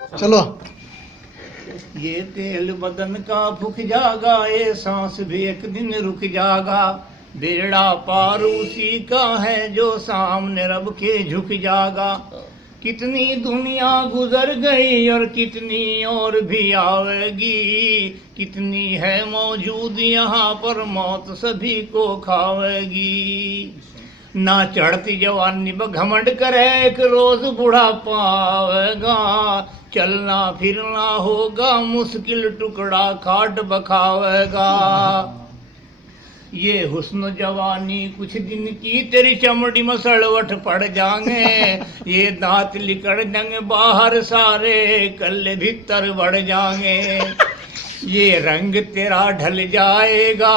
چلو یہ تیل بدن کا پھک جاگا، یہ سانس بھی ایک دن رک جاگا، بیڑا پار اسی کا ہے جو سامنے رب کے جھک جاگا۔ کتنی دنیا گزر گئی اور کتنی اور بھی آئے گی، کتنی ہے موجود یہاں پر موت سبھی کو کھاوے گی۔ نہ چڑھتی جوانی بگھمنڈ کرے، ایک روز بڑھاپا آئے گا، چلنا پھرنا ہوگا مشکل، ٹکڑا کھاٹ بکھاوے گا۔ یہ حسن جوانی کچھ دن کی، تیری چمڑی میں سڑوٹ پڑ جائیں گے، یہ دانت لکڑ جائیں گے باہر سارے، کلے بھیتر بڑھ جائیں گے۔ یہ رنگ تیرا ڈھل جائے گا،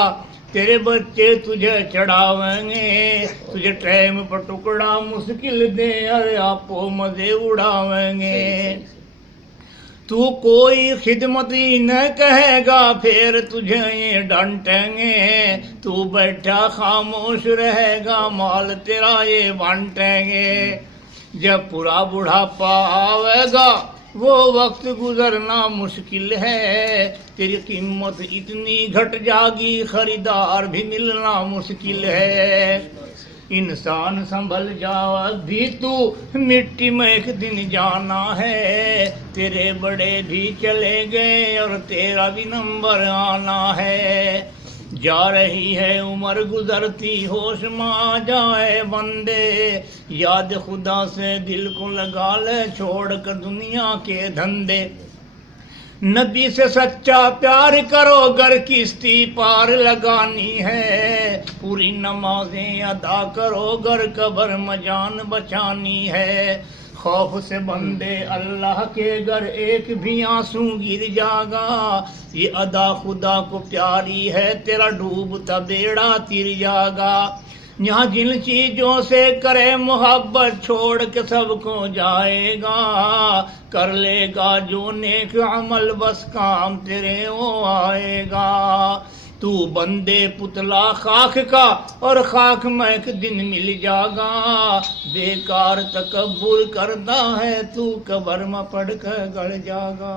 تیرے بچے تجھے چڑھاویں گے، تجھے ٹائم پر ٹکڑا مشکل دے، ارے آپو مزے اڑاویں گے۔ تو کوئی خدمت ہی نہ کہے گا، پھر تجھے یہ ڈانٹیں گے، تو بیٹھا خاموش رہے گا، مال تیرا یہ بانٹیں گے۔ جب پورا بڑھاپا آئے گا وہ وقت گزرنا مشکل ہے، تیری قیمت اتنی گھٹ جاگی خریدار بھی ملنا مشکل ہے۔ انسان سنبھل جا اب بھی تو، مٹی میں ایک دن جانا ہے، تیرے بڑے بھی چلے گئے اور تیرا بھی نمبر آنا ہے۔ جا رہی ہے عمر گزرتی، ہوش میں آ جائے بندے، یاد خدا سے دل کو لگا لے، چھوڑ کر دنیا کے دھندے۔ نبی سے سچا پیار کرو، گر کشتی پار لگانی ہے، پوری نمازیں ادا کرو، گر قبر میں جان بچانی ہے۔ خوف سے بندے اللہ کے، گر ایک بھی آنسو گر جاگا، یہ ادا خدا کو پیاری ہے، تیرا ڈوبتا بیڑا تر جاگا۔ یہاں جن چیزوں سے کرے محبت، چھوڑ کے سب کو جائے گا، کر لے گا جو نیک عمل، بس کام تیرے وہ آئے گا۔ تو بندے پتلا خاک کا، اور خاک میں ایک دن مل جاگا، بیکار تکبر کرتا ہے تو، قبر میں پڑ کر گڑ جاگا۔